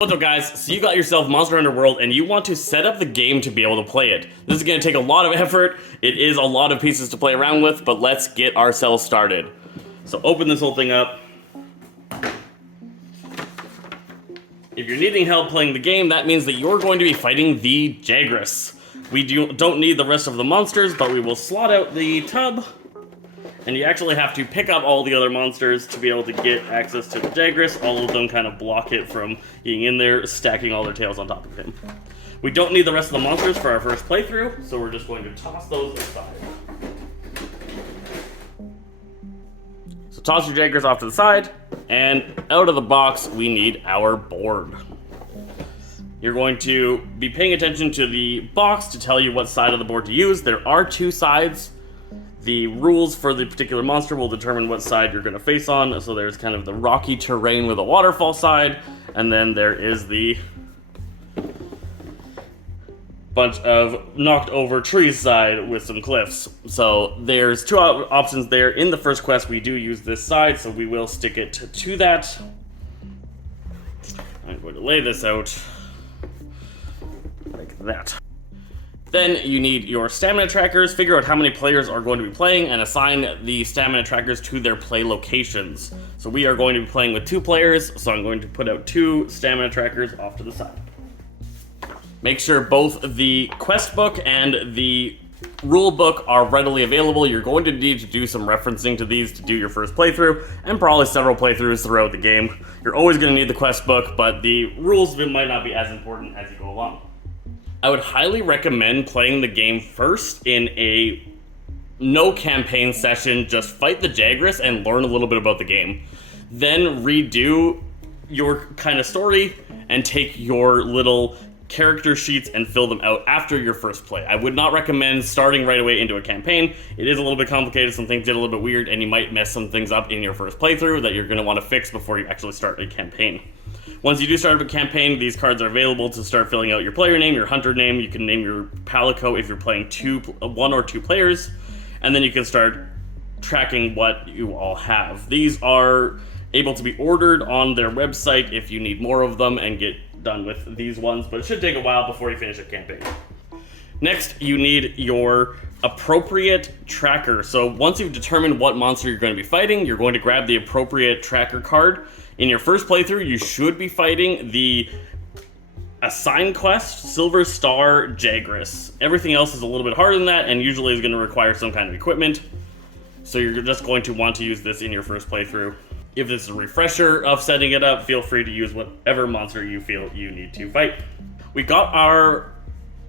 What's up guys, so you got yourself Monster Hunter World and you want to set up the game to be able to play it. This is going to take a lot of effort, it is a lot of pieces to play around with, but let's get ourselves started. So open this whole thing up. If you're needing help playing the game, that means that you're going to be fighting the Jagras. We don't need the rest of the monsters, but we will slot out the tub. And you actually have to pick up all the other monsters to be able to get access to the Jagras. All of them kind of block it from being in there, stacking all their tails on top of him. We don't need the rest of the monsters for our first playthrough, so we're just going to toss those aside. So toss your Jagras off to the side, and out of the box we need our board. You're going to be paying attention to the box to tell you what side of the board to use. There are two sides. The rules for the particular monster will determine what side you're going to face on. So there's kind of the rocky terrain with a waterfall side, and then there is the bunch of knocked over trees side with some cliffs. So there's two options there. In the first quest we do use this side, so we will stick it to that. I'm going to lay this out like that. Then you need your stamina trackers, figure out how many players are going to be playing, and assign the stamina trackers to their play locations. So we are going to be playing with 2 players, so I'm going to put out 2 stamina trackers off to the side. Make sure both the quest book and the rule book are readily available. You're going to need to do some referencing to these to do your first playthrough, and probably several playthroughs throughout the game. You're always going to need the quest book, but the rules might not be as important as you go along. I would highly recommend playing the game first in a no campaign session, just fight the Jagras and learn a little bit about the game. Then redo your kind of story and take your little character sheets and fill them out after your first play. I would not recommend starting right away into a campaign. It is a little bit complicated, some things get a little bit weird, and you might mess some things up in your first playthrough that you're going to want to fix before you actually start a campaign. Once you do start a campaign, these cards are available to start filling out your player name, your hunter name. You can name your palico if you're playing 1 or 2 players, and then you can start tracking what you all have. These are able to be ordered on their website if you need more of them and get done with these ones, but it should take a while before you finish a campaign. Next, you need your appropriate tracker. So once you've determined what monster you're going to be fighting, you're going to grab the appropriate tracker card. In your first playthrough, you should be fighting the assigned quest, Silver Star Jagras. Everything else is a little bit harder than that, and usually is going to require some kind of equipment. So you're just going to want to use this in your first playthrough. If this is a refresher of setting it up, feel free to use whatever monster you feel you need to fight. We got our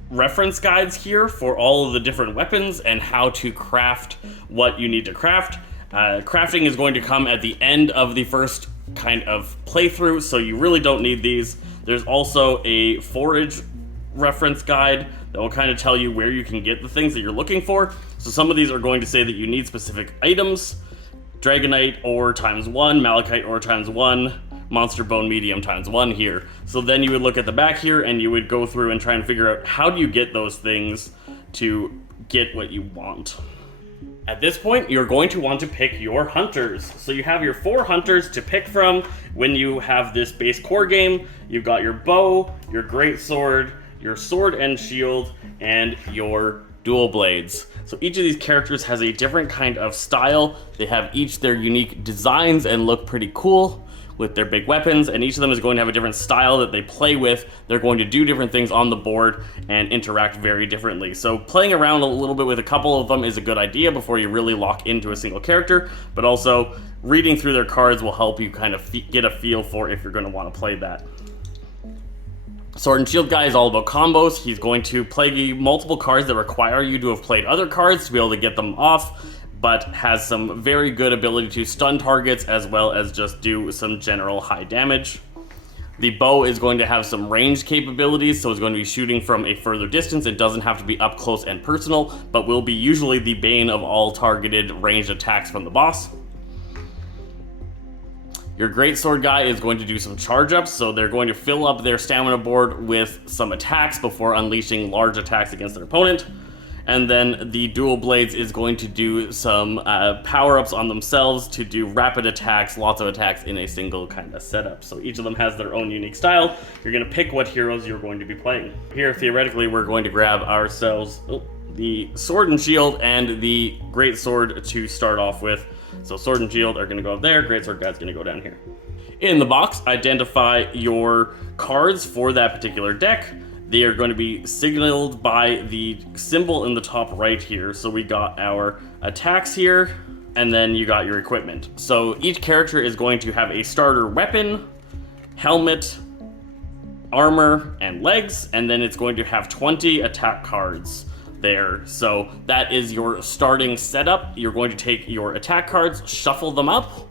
reference guides here for all of the different weapons and how to craft what you need to craft. Crafting is going to come at the end of the first kind of playthrough, so you really don't need these. There's also a forage reference guide that will kind of tell you where you can get the things that you're looking for. So some of these are going to say that you need specific items: Dragonite ore ×1, Malachite ore ×1, Monster Bone Medium ×1 here. So then you would look at the back here and you would go through and try and figure out how do you get those things to get what you want. At this point, you're going to want to pick your hunters. So you have your 4 hunters to pick from when you have this base core game. You've got your bow, your greatsword, your sword and shield, and your dual blades. So each of these characters has a different kind of style. They have each their unique designs and look pretty cool with their big weapons, and each of them is going to have a different style that they play with. They're going to do different things on the board and interact very differently. So playing around a little bit with a couple of them is a good idea before you really lock into a single character, but also reading through their cards will help you kind of get a feel for if you're going to want to play that. Sword and Shield guy is all about combos. He's going to play you multiple cards that require you to have played other cards to be able to get them off, but has some very good ability to stun targets as well as just do some general high damage. The bow is going to have some range capabilities, so it's going to be shooting from a further distance. It doesn't have to be up close and personal, but will be usually the bane of all targeted ranged attacks from the boss. Your greatsword guy is going to do some charge ups, so they're going to fill up their stamina board with some attacks before unleashing large attacks against their opponent. And then the dual blades is going to do some power-ups on themselves to do rapid attacks, lots of attacks in a single kind of setup. So each of them has their own unique style. You're going to pick what heroes you're going to be playing. Here, theoretically, we're going to grab ourselves the sword and shield and the great sword to start off with. So sword and shield are going to go up there, great sword guy's going to go down here. In the box, identify your cards for that particular deck. They are going to be signaled by the symbol in the top right here. So we got our attacks here, and then you got your equipment. So each character is going to have a starter weapon, helmet, armor, and legs, and then it's going to have 20 attack cards there. So that is your starting setup. You're going to take your attack cards, shuffle them up,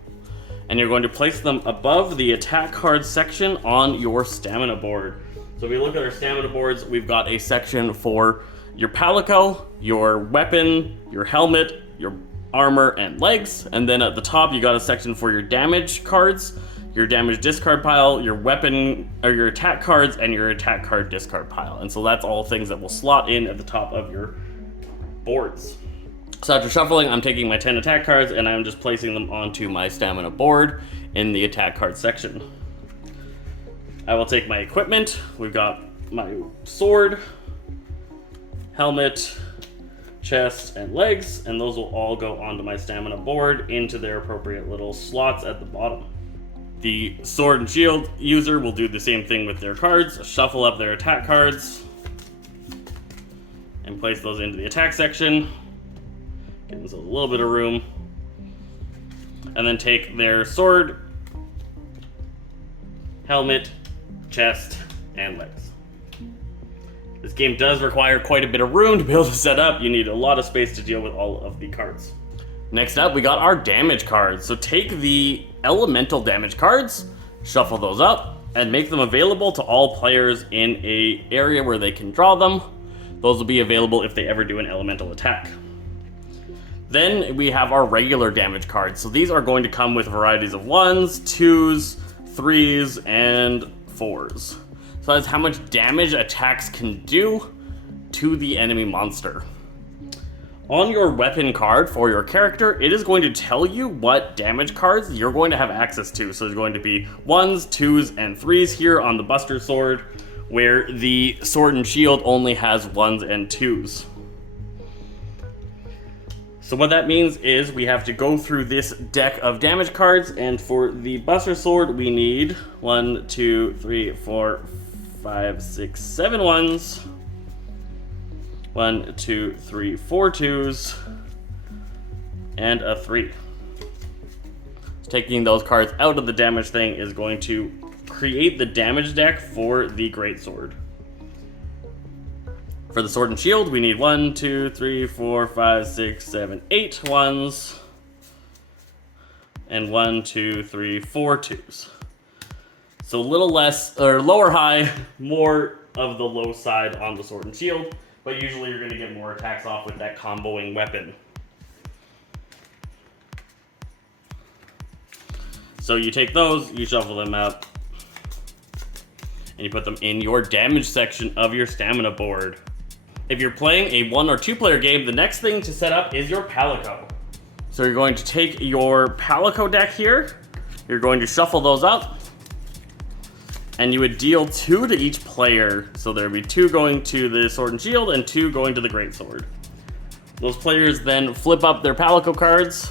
and you're going to place them above the attack cards section on your stamina board. So if we look at our stamina boards, we've got a section for your palico, your weapon, your helmet, your armor, and legs. And then at the top, you got a section for your damage cards, your damage discard pile, your weapon, or your attack cards, and your attack card discard pile. And so that's all things that will slot in at the top of your boards. So after shuffling, I'm taking my 10 attack cards and I'm just placing them onto my stamina board in the attack card section. I will take my equipment. We've got my sword, helmet, chest, and legs, and those will all go onto my stamina board into their appropriate little slots at the bottom. The sword and shield user will do the same thing with their cards, shuffle up their attack cards, and place those into the attack section. Give themselves a little bit of room. And then take their sword, helmet, chest, and legs. This game does require quite a bit of room to be able to set up. You need a lot of space to deal with all of the cards. Next up, we got our damage cards. So take the elemental damage cards, shuffle those up, and make them available to all players in an area where they can draw them. Those will be available if they ever do an elemental attack. Then we have our regular damage cards. So these are going to come with varieties of 1s, 2s, 3s, and 4s. So that's how much damage attacks can do to the enemy monster. On your weapon card for your character, it is going to tell you what damage cards you're going to have access to. So there's going to be 1s, 2s, and 3s here on the Buster Sword, where the Sword and Shield only has 1s and 2s. So what that means is we have to go through this deck of damage cards, and for the Buster Sword, we need 1, 2, 3, 4, 5, 6, 7 1s, 1, 2, 3, 4 2s, and a 3. Taking those cards out of the damage thing is going to create the damage deck for the Greatsword. For the Sword and Shield, we need 1, 2, 3, 4, 5, 6, 7, 8 1s, and 1, 2, 3, 4 2s. So a little less, or lower high, more of the low side on the Sword and Shield, but usually you're going to get more attacks off with that comboing weapon. So you take those, you shuffle them up, and you put them in your damage section of your stamina board. If you're playing a 1 or 2 player game, the next thing to set up is your palico. So you're going to take your palico deck here, you're going to shuffle those up, and you would deal 2 to each player. So there would be 2 going to the Sword and Shield and 2 going to the Greatsword. Those players then flip up their palico cards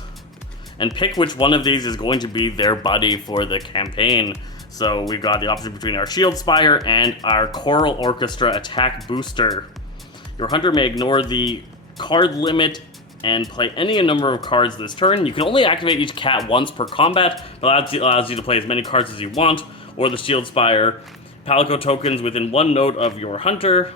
and pick which one of these is going to be their buddy for the campaign. So we've got the option between our Shield Spire and our Choral Orchestra Attack Booster. Your hunter may ignore the card limit and play any number of cards this turn. You can only activate each cat once per combat. It allows you to play as many cards as you want, or the Shield Spire. Palico tokens within 1 node of your hunter.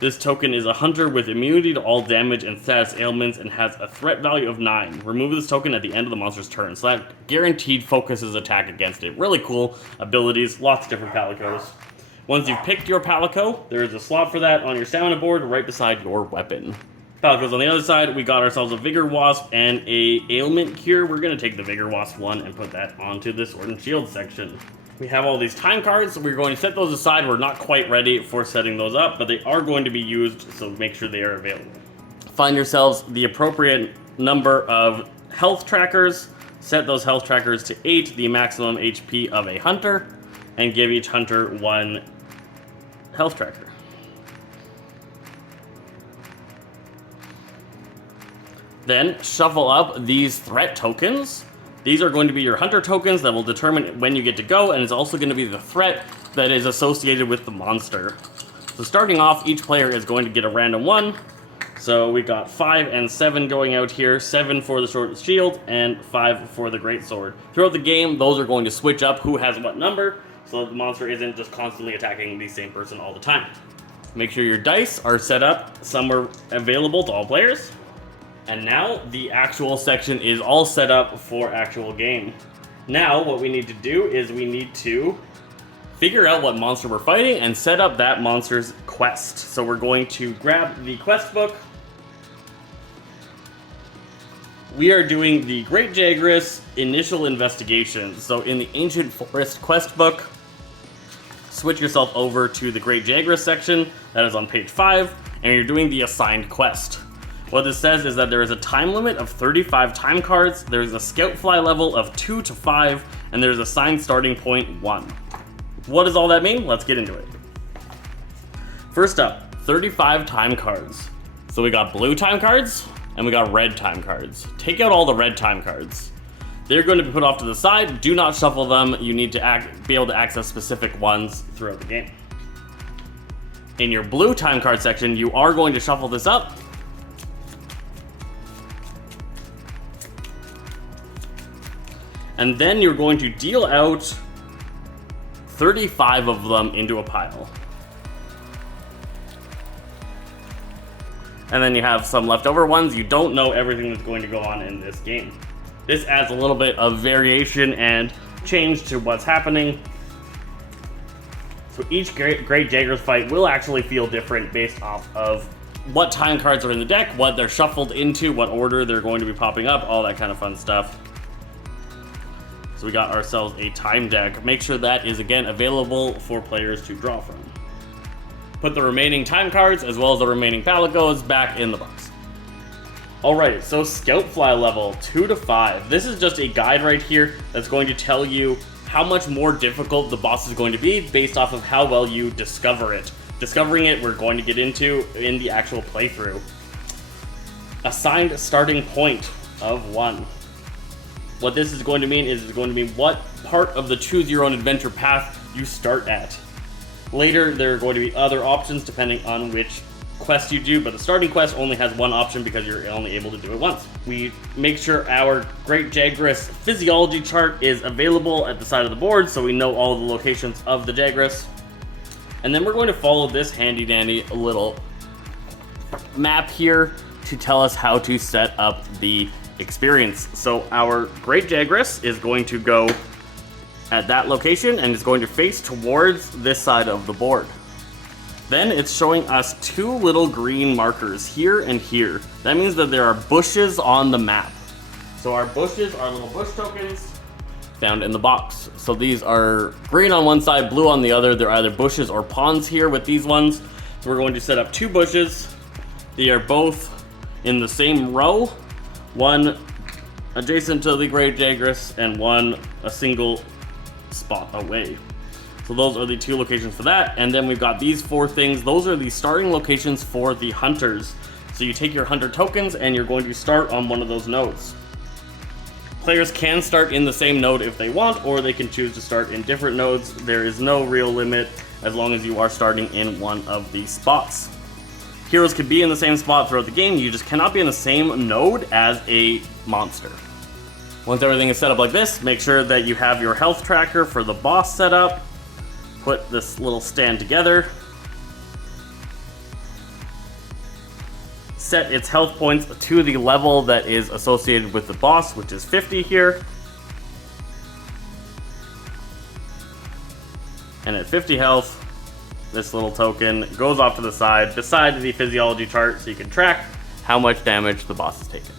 This token is a hunter with immunity to all damage and status ailments and has a threat value of 9. Remove this token at the end of the monster's turn. So that guaranteed focuses attack against it. Really cool abilities, lots of different palicos. Once you've picked your palico, there is a slot for that on your stamina board right beside your weapon. Palicos on the other side, we got ourselves a Vigor Wasp and a Ailment Cure. We're going to take the Vigor Wasp one and put that onto the Sword and Shield section. We have all these time cards, so we're going to set those aside. We're not quite ready for setting those up, but they are going to be used, so make sure they are available. Find yourselves the appropriate number of health trackers. Set those health trackers to 8, the maximum HP of a hunter, and give each hunter 1 health tracker. Then shuffle up these threat tokens. These are going to be your hunter tokens that will determine when you get to go, and it's also going to be the threat that is associated with the monster. So starting off, each player is going to get a random 1. So we got 5 and 7 going out here, 7 for the short shield, and 5 for the great sword. Throughout the game, those are going to switch up who has what number, so the monster isn't just constantly attacking the same person all the time. Make sure your dice are set up somewhere available to all players. And now the actual section is all set up for actual game. Now what we need to do is we need to figure out what monster we're fighting and set up that monster's quest. So we're going to grab the quest book. We are doing the Great Jagras Initial Investigation. So in the Ancient Forest quest book, switch yourself over to the Great Jagras section. That is on page 5, and you're doing the assigned quest. What this says is that there is a time limit of 35 time cards, there's a scout fly level of 2 to 5, and there's a assigned starting point 1. What does all that mean? Let's get into it. First up, 35 time cards. So we got blue time cards, and we got red time cards. Take out all the red time cards. They're going to be put off to the side. Do not shuffle them. You need to be able to access specific ones throughout the game. In your blue time card section, you are going to shuffle this up. And then you're going to deal out 35 of them into a pile. And then you have some leftover ones. You don't know everything that's going to go on in this game. This adds a little bit of variation and change to what's happening. So each Great Jagras fight will actually feel different based off of what time cards are in the deck, what they're shuffled into, what order they're going to be popping up, all that kind of fun stuff. So we got ourselves a time deck. Make sure that is again available for players to draw from. Put the remaining time cards as well as the remaining palette goes back in the box. Alright, so Scout Fly level 2 to 5. This is just a guide right here that's going to tell you how much more difficult the boss is going to be based off of how well you discover it. Discovering it we're going to get into in the actual playthrough. Assigned starting point of 1. What this is going to mean is it's going to mean what part of the choose your own adventure path you start at. Later, there are going to be other options depending on which quest you do, but the starting quest only has one option because you're only able to do it once. We make sure our Great Jagras physiology chart is available at the side of the board so we know all the locations of the Jagras. And then we're going to follow this handy dandy little map here to tell us how to set up the experience. So our Great Jagras is going to go at that location and is going to face towards this side of the board. Then it's showing us 2 little green markers here and here. That means that there are bushes on the map. So our bushes are little bush tokens found in the box. So these are green on one side, blue on the other. They're either bushes or ponds here with these ones. So we're going to set up 2 bushes. They are both in the same row. One adjacent to the Great Jagras and one a single spot away. So those are the 2 locations for that. And then we've got these 4 things. Those are the starting locations for the hunters. So you take your hunter tokens and you're going to start on one of those nodes. Players can start in the same node if they want, or they can choose to start in different nodes. There is no real limit as long as you are starting in one of these spots. Heroes could be in the same spot throughout the game, you just cannot be in the same node as a monster. Once everything is set up like this, make sure that you have your health tracker for the boss set up. Put this little stand together. Set its health points to the level that is associated with the boss, which is 50 here. And at 50 health, this little token goes off to the side beside the physiology chart so you can track how much damage the boss has taken.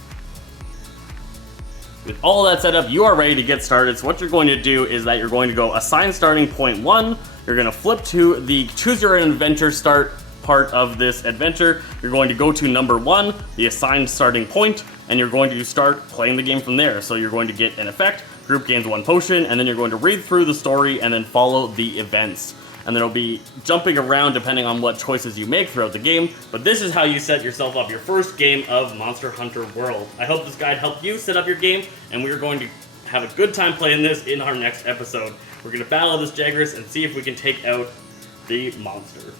With all that set up, you are ready to get started. So what you're going to do is that you're going to go assign starting point 1. You're going to flip to the choose your adventure start part of this adventure. You're going to go to number 1, the assigned starting point, and you're going to start playing the game from there. So you're going to get an effect, group gains 1 potion, and then you're going to read through the story and then follow the events. And then it'll be jumping around depending on what choices you make throughout the game. But this is how you set yourself up your first game of Monster Hunter World. I hope this guide helped you set up your game, and we're going to have a good time playing this in our next episode. We're going to battle this Jagras and see if we can take out the monster.